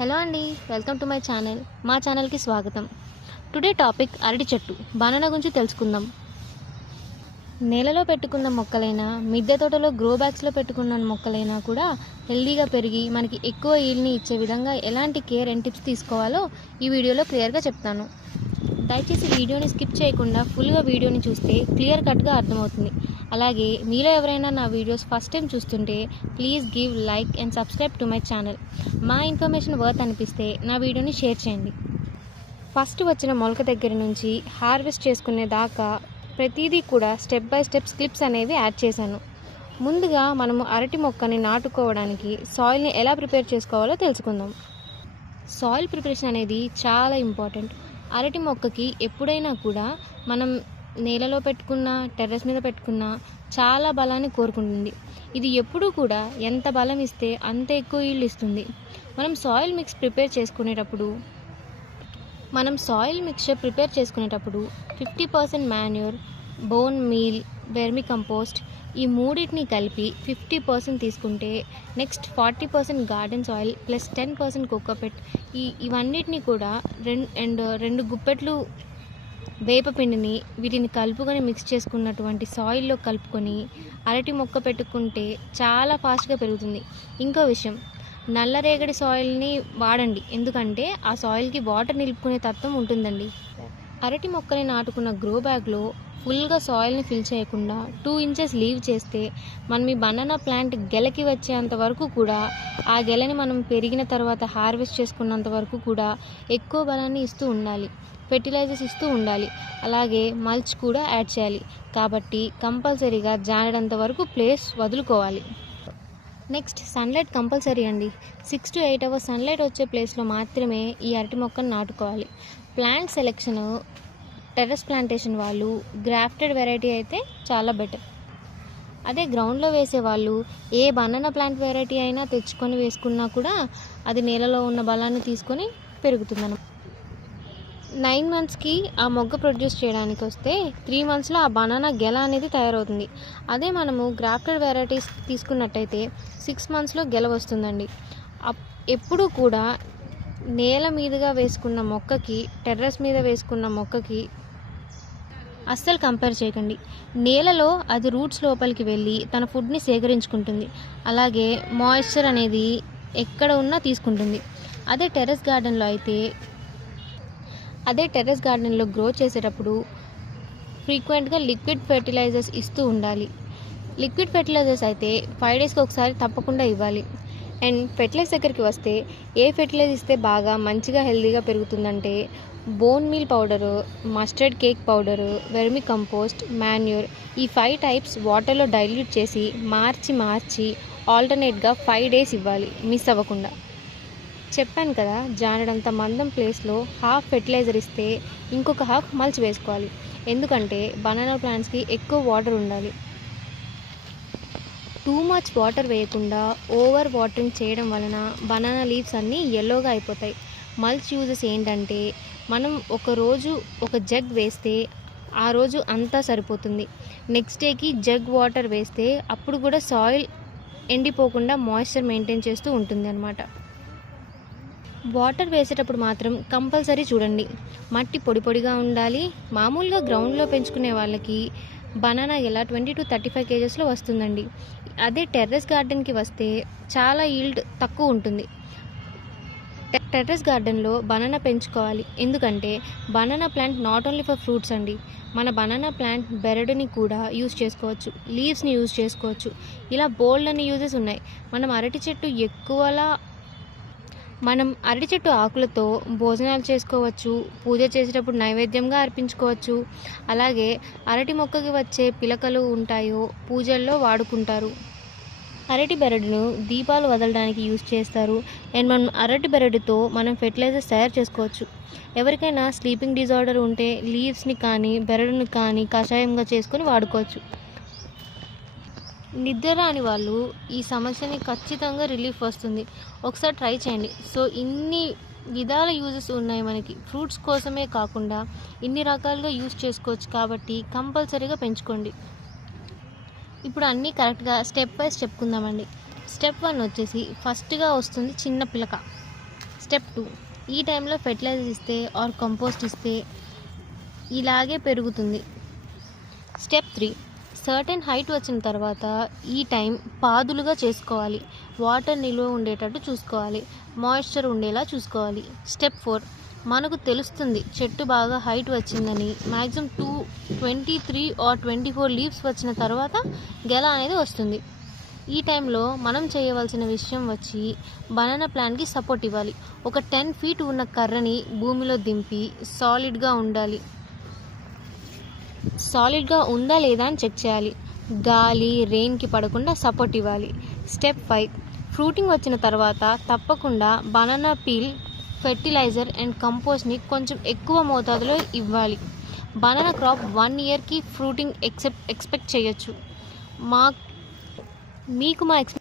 Hello అండి welcome to my channel. మా ఛానల్కి స్వాగతం. టుడే టాపిక్ అరటి చెట్టు బనానా గురించి తెలుసుకుందాం. నేలలో పెట్టుకున్న మొక్కలైనా మిద్దె తోటలో గ్రో బ్యాగ్స్లో పెట్టుకున్న మొక్కలైనా కూడా హెల్దీగా పెరిగి మనకి ఎక్కువ ఈల్ని ఇచ్చే విధంగా ఎలాంటి కేర్ అండ్ టిప్స్ తీసుకోవాలో ఈ వీడియోలో క్లియర్గా చెప్తాను. దయచేసి వీడియోని స్కిప్ చేయకుండా ఫుల్గా వీడియోని చూస్తే క్లియర్ కట్గా అర్థమవుతుంది. అలాగే మీలో ఎవరైనా నా వీడియోస్ ఫస్ట్ టైం చూస్తుంటే please give like and subscribe to my channel. మా ఇన్ఫర్మేషన్ వర్త్ అనిపిస్తే నా వీడియోని షేర్ చేయండి. ఫస్ట్ వచ్చిన మొలక దగ్గర నుంచి హార్వెస్ట్ చేసుకునే దాకా ప్రతిదీ కూడా స్టెప్ బై స్టెప్ స్క్లిప్స్ అనేవి యాడ్ చేశాను. ముందుగా మనము అరటి మొక్కని నాటుకోవడానికి సాయిల్ని ఎలా ప్రిపేర్ చేసుకోవాలో తెలుసుకుందాం. సాయిల్ ప్రిపరేషన్ అనేది చాలా ఇంపార్టెంట్. అరటి మొక్కకి ఎప్పుడైనా కూడా మనం నేలలో పెట్టుకున్న టెర్రస్ మీద పెట్టుకున్న చాలా బలాన్ని కోరుకుంటుంది. ఇది ఎప్పుడూ కూడా ఎంత బలం ఇస్తే అంత ఎక్కువ ఈల్డ్ ఇస్తుంది. మనం సాయిల్ మిక్స్ ప్రిపేర్ చేసుకునేటప్పుడు మనం సాయిల్ మిక్చర్ ప్రిపేర్ చేసుకునేటప్పుడు fifty percent manure bone meal vermi compost ఈ మూడింటిని కలిపి ఫిఫ్టీ పర్సెంట్ తీసుకుంటే next forty percent garden soil plus ten percent cocopeat ఈ ఇవన్నిటిని కూడా రెండు అండ్ రెండు గుప్పెట్లు వేపపిండిని వీటిని కలుపుకొని మిక్స్ చేసుకున్నటువంటి సాయిల్లో కలుపుకొని అరటి మొక్క పెట్టుకుంటే చాలా ఫాస్ట్గా పెరుగుతుంది. ఇంకో విషయం నల్లరేగడి సాయిల్ని వాడండి. ఎందుకంటే ఆ సాయిల్కి వాటర్ నిలుపుకునే తత్వం ఉంటుందండి. అరటి మొక్కని నాటుకున్న గ్రో బ్యాగ్లో ఫుల్గా సాయిల్ని ఫిల్ చేయకుండా టూ ఇంచెస్ లీవ్ చేస్తే మనం ఈ బనానా ప్లాంట్ గెలకి వచ్చేంత వరకు కూడా ఆ గెలని మనం పెరిగిన తర్వాత హార్వెస్ట్ చేసుకున్నంత వరకు కూడా ఎక్కువ బలాన్ని ఇస్తూ ఉండాలి ఫెర్టిలైజర్స్ ఇస్తూ ఉండాలి. అలాగే మల్చ్ కూడా యాడ్ చేయాలి. కాబట్టి కంపల్సరీగా జానడంత వరకు ప్లేస్ వదులుకోవాలి. నెక్స్ట్ సన్లైట్ కంపల్సరీ అండి. Six to eight hours sunlight వచ్చే ప్లేస్లో మాత్రమే ఈ అరటి మొక్కను నాటుకోవాలి. ప్లాంట్ సెలెక్షన్ టెర్రస్ ప్లాంటేషన్ వాళ్ళు గ్రాఫ్టెడ్ వెరైటీ అయితే చాలా బెటర్. అదే గ్రౌండ్లో వేసే వాళ్ళు ఏ బనానా ప్లాంట్ వెరైటీ అయినా తెచ్చుకొని వేసుకున్నా కూడా అది నేలలో ఉన్న బలాన్ని తీసుకొని పెరుగుతుందన్నమాట నైన్ మంత్స్కి ఆ మొగ్గ ప్రొడ్యూస్ చేయడానికి వస్తే త్రీ మంత్స్లో ఆ బనానా గెల అనేది తయారవుతుంది. అదే మనము గ్రాఫ్టెడ్ వెరైటీస్ తీసుకున్నట్టయితే సిక్స్ మంత్స్లో గెల వస్తుందండి. అప్ ఎప్పుడూ కూడా నేల మీదుగా వేసుకున్న మొక్కకి టెర్రస్ మీద వేసుకున్న మొక్కకి అస్సలు కంపేర్ చేయకండి. నేలలో అది రూట్స్ లోపలికి వెళ్ళి తన ఫుడ్ని సేకరించుకుంటుంది. అలాగే మాయిశ్చర్ అనేది ఎక్కడ ఉన్నా తీసుకుంటుంది. అదే టెర్రస్ గార్డెన్లో అయితే అదే టెర్రస్ గార్డెన్లో గ్రో చేసేటప్పుడు ఫ్రీక్వెంట్గా లిక్విడ్ ఫెర్టిలైజర్స్ ఇస్తూ ఉండాలి. లిక్విడ్ ఫెర్టిలైజర్స్ అయితే ఫైవ్ డేస్కి ఒకసారి తప్పకుండా ఇవ్వాలి. అండ్ ఫెర్టిలైజర్ దగ్గరికి వస్తే ఏ ఫెర్టిలైజర్ ఇస్తే బాగా మంచిగా హెల్తీగా పెరుగుతుందంటే bone meal powder mustard cake powder vermi compost manure ఈ ఫైవ్ టైప్స్ వాటర్లో డైల్యూట్ చేసి మార్చి మార్చి ఆల్టర్నేట్గా ఫైవ్ డేస్ ఇవ్వాలి. మిస్ అవ్వకుండా. చెప్పాను కదా జానడంత మందం ప్లేస్లో హాఫ్ ఫెర్టిలైజర్ ఇస్తే ఇంకొక హాఫ్ మల్చి వేసుకోవాలి. ఎందుకంటే బనానా ప్లాంట్స్కి ఎక్కువ వాటర్ ఉండాలి. టూ మచ్ వాటర్ వేయకుండా ఓవర్ వాటరింగ్ చేయడం వలన బనానా లీవ్స్ అన్నీ ఎల్లోగా అయిపోతాయి. మల్చ్ యూజెస్ ఏంటంటే మనం ఒక రోజు ఒక జగ్ వేస్తే ఆ రోజు అంతా సరిపోతుంది. నెక్స్ట్ డేకి జగ్ వాటర్ వేస్తే అప్పుడు కూడా సాయిల్ ఎండిపోకుండా మాయిశ్చర్ మెయింటైన్ చేస్తూ ఉంటుంది అనమాట వాటర్ వేసేటప్పుడు మాత్రం కంపల్సరీ చూడండి. మట్టి పొడి పొడిగా ఉండాలి. మామూలుగా గ్రౌండ్లో పెంచుకునే వాళ్ళకి బనానా ఎలా ట్వంటీ టు థర్టీ ఫైవ్ కేజెస్లో వస్తుందండి. అదే టెర్రస్ గార్డెన్కి వస్తే చాలా ఈల్డ్ తక్కువ ఉంటుంది. టెర్రస్ గార్డెన్లో బనానా పెంచుకోవాలి. ఎందుకంటే banana plant not only for fruits అండి. మన బనానా ప్లాంట్ బెరడుని కూడా యూజ్ చేసుకోవచ్చు. లీవ్స్ని యూజ్ చేసుకోవచ్చు. ఇలా బోల్డ్ అని యూజెస్ ఉన్నాయి. మనం అరటి చెట్టు ఎక్కువలా మనం అరటి చెట్టు ఆకులతో భోజనాలు చేసుకోవచ్చు. పూజ చేసేటప్పుడు నైవేద్యంగా అర్పించుకోవచ్చు. అలాగే అరటి మొక్కకి వచ్చే పిలకలు ఉంటాయో పూజల్లో వాడుకుంటారు. అరటి బెరడును దీపాలు వదలడానికి యూజ్ చేస్తారు. అండ్ మనం అరటి బెరడుతో మనం ఫెర్టిలైజర్స్ తయారు చేసుకోవచ్చు. ఎవరికైనా స్లీపింగ్ డిజార్డర్ ఉంటే లీవ్స్ని కానీ బెరడుని కానీ కషాయంగా చేసుకొని వాడుకోవచ్చు. నిద్ర రాని వాళ్ళు ఈ సమస్యని ఖచ్చితంగా రిలీఫ్ వస్తుంది. ఒకసారి ట్రై చేయండి. సో ఇన్ని విధాల యూజెస్ ఉన్నాయి మనకి. ఫ్రూట్స్ కోసమే కాకుండా ఇన్ని రకాలుగా యూజ్ చేసుకోవచ్చు కాబట్టి కంపల్సరీగా పెంచుకోండి. ఇప్పుడు అన్నీ కరెక్ట్గా స్టెప్ బై స్టెప్ చెప్పుకుందామండి స్టెప్ వన్ వచ్చేసి ఫస్ట్గా వస్తుంది చిన్న పిలక. స్టెప్ టూ ఈ టైంలో ఫెర్టిలైజర్ ఇస్తే ఆర్ కంపోస్ట్ ఇస్తే ఇలాగే పెరుగుతుంది. స్టెప్ త్రీ సర్టెన్ హైట్ వచ్చిన తర్వాత ఈ టైం పాదులుగా చేసుకోవాలి. వాటర్ నిల్వ ఉండేటట్టు చూసుకోవాలి. మాయిశ్చర్ ఉండేలా చూసుకోవాలి. స్టెప్ ఫోర్ మనకు తెలుస్తుంది చెట్టు బాగా హైట్ వచ్చిందని. Maximum to twenty three or twenty four leaves వచ్చిన తర్వాత గెల అనేది వస్తుంది. ఈ టైంలో మనం చేయవలసిన విషయం వచ్చి బనానా ప్లాంట్కి సపోర్ట్ ఇవ్వాలి. ఒక టెన్ ఫీట్ ఉన్న కర్రని భూమిలో దింపి సాలిడ్గా ఉండాలి. సాలిడ్గా ఉందా లేదా అని చెక్ చేయాలి. గాలి రెయిన్కి పడకుండా సపోర్ట్ ఇవ్వాలి. స్టెప్ ఫైవ్ ఫ్రూటింగ్ వచ్చిన తర్వాత తప్పకుండా బనానా పీల్ ఫెర్టిలైజర్ అండ్ కంపోస్ట్ని కొంచెం ఎక్కువ మోతాదులో ఇవ్వాలి. బనానా క్రాప్ వన్ ఇయర్కి ఫ్రూటింగ్ ఎక్సెప్ట్ ఎక్స్పెక్ట్ చేయొచ్చు. మా మీకు మా ఎక్స్